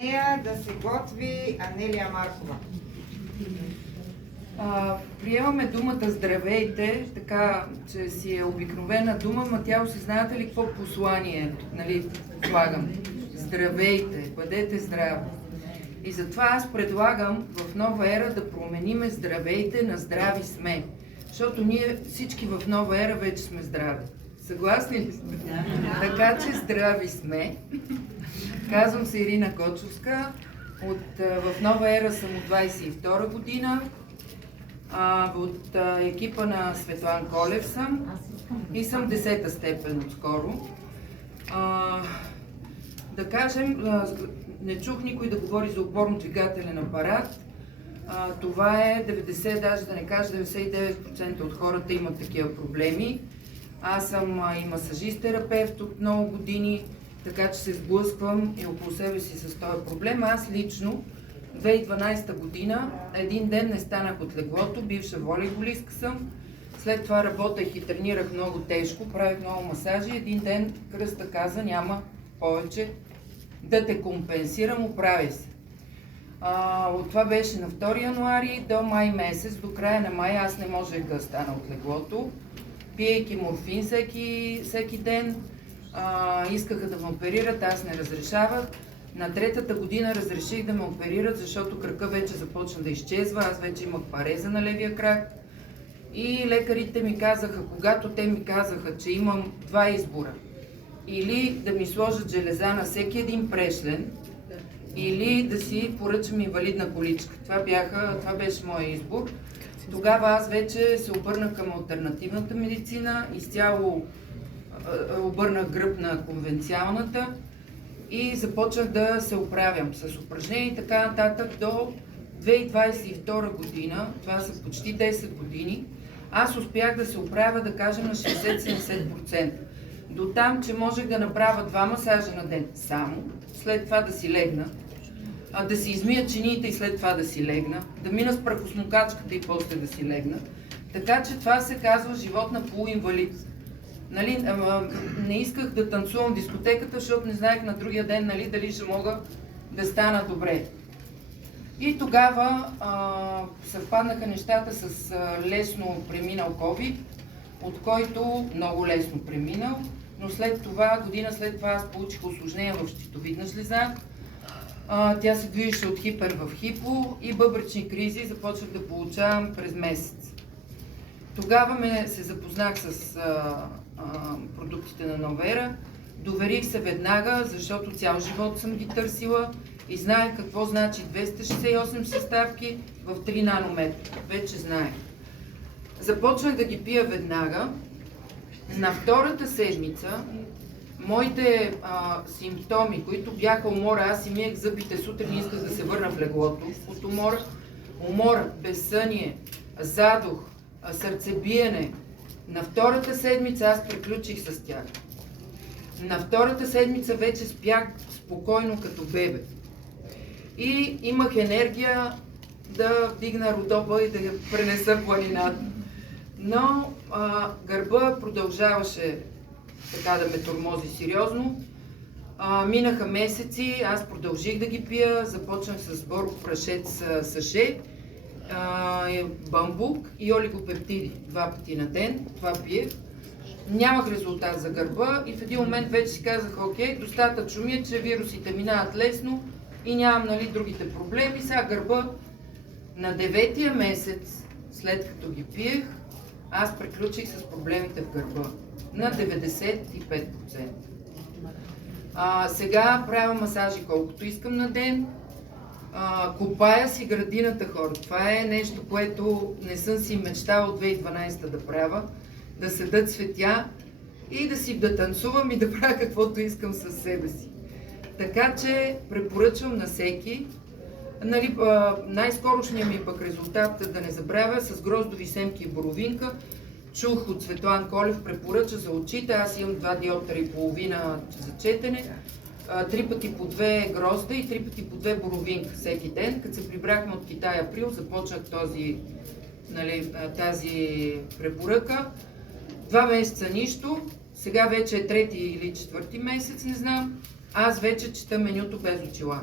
Да се готви Анелия Маркова. Приемаме думата здравейте, така че си е обикновена дума, ма тя осъзнаете ли какво послание, нали, слагам? Здравейте, бъдете здрави. И затова аз предлагам в нова ера да промениме здравейте на здрави сме. Защото ние всички в нова ера вече сме здрави. Съгласни ли сме? Така че здрави сме. Казвам се Ирина Кочовска. В нова ера съм от 22 година. От екипа на Светлан Колев съм и съм 10-та степен отскоро. Да кажем, не чух никой да говори за опорно-двигателен апарат. Това е 90, даже да не кажа 99% от хората имат такива проблеми. Аз съм и масажист-терапевт от много години, така че се сблъсквам и около себе си с този проблем. Аз лично 2012 година един ден не станах от леглото, бивша волейболистка съм. След това работех и тренирах много тежко, правих много масажи. Един ден кръста каза: няма повече да те компенсирам, оправи се. От това беше на 2 януари до май месец. До края на май аз не можех да стана от леглото, пиейки морфин всеки ден. Искаха да ме оперират, аз не разрешавах. На 3-та година разреших да ме оперират, защото кръка вече започна да изчезва. Аз вече имах пареза на левия крак. И лекарите ми казаха, когато те ми казаха, че имам два избора: или да ми сложат железа на всеки един прешлен, или да си поръчам инвалидна количка. Това беше моят избор. Тогава аз вече се обърнах към алтернативната медицина, изцяло обърнах гръб на конвенционалната и започнах да се оправям с упражнения и така нататък до 2022 година. Това са почти 10 години. Аз успях да се оправя, да кажем, на 60-70%. До там, че можех да направя 2 масажа на ден само, след това да си легна, да си измия чиниите и след това да си легна, да мина с прахосмокачката и после да си легна. Така че това се казва живот на полуинвалид. Нали, не исках да танцувам в дискотеката, защото не знаех на другия ден, нали, дали ще мога да стана добре. И тогава съвпаднаха нещата с лесно преминал COVID, от който много лесно преминал, но след това, година след това, аз получих усложнение в щитовидна жлеза. Тя се движеше от хипер в хипо и бъбречни кризи започнах да получавам през месец. Тогава се запознах с продуктите на нова ера, доверих се веднага, защото цял живот съм ги търсила и знаех какво значи 268 съставки в 3 нанометра. Вече знаех. Започнах да ги пия веднага. На 2-та седмица моите симптоми, които бяха умора, аз си миех зъбите сутрин и исках да се върна в леглото от умора, безсъние, задух, сърцебиене. На 2-та седмица аз приключих с тях. На 2-та седмица вече спях спокойно като бебе. И имах енергия да вдигна Родопа и да я пренеса планината. Но гърба продължаваше така да ме тормози сериозно. Минаха месеци, аз продължих да ги пия, започнах с боров прашец саше, бамбук и олигопептиди 2 пъти на ден. Това пиех. Нямах резултат за гърба и в един момент вече си казах: окей, достатъчно ми е, че вирусите минават лесно и нямам, нали, другите проблеми. Сега гърба на 9-тия месец, след като ги пиех, аз приключих с проблемите в гърба на 95%. Сега правя масажи колкото искам на ден. Копая си градината, хора. Това е нещо, което не съм си мечтала от 2012 да правя. Да седа цветя и да танцувам и да правя каквото искам със себе си. Така че препоръчвам на всеки. Нали, най-скорошният ми пък резултат, да не забравя, с гроздови семки и боровинка. Чух от Светлан Колев, препоръча за очите. Аз имам 2 диоптера и половина за четене. 3 пъти по 2 грозда и 3 пъти по 2 боровинка всеки ден. Като се прибрахме от Китай април, започнах тази препоръка. 2 месеца нищо, сега вече е 3-ти или 4-ти месец, не знам. Аз вече чета менюто без очила.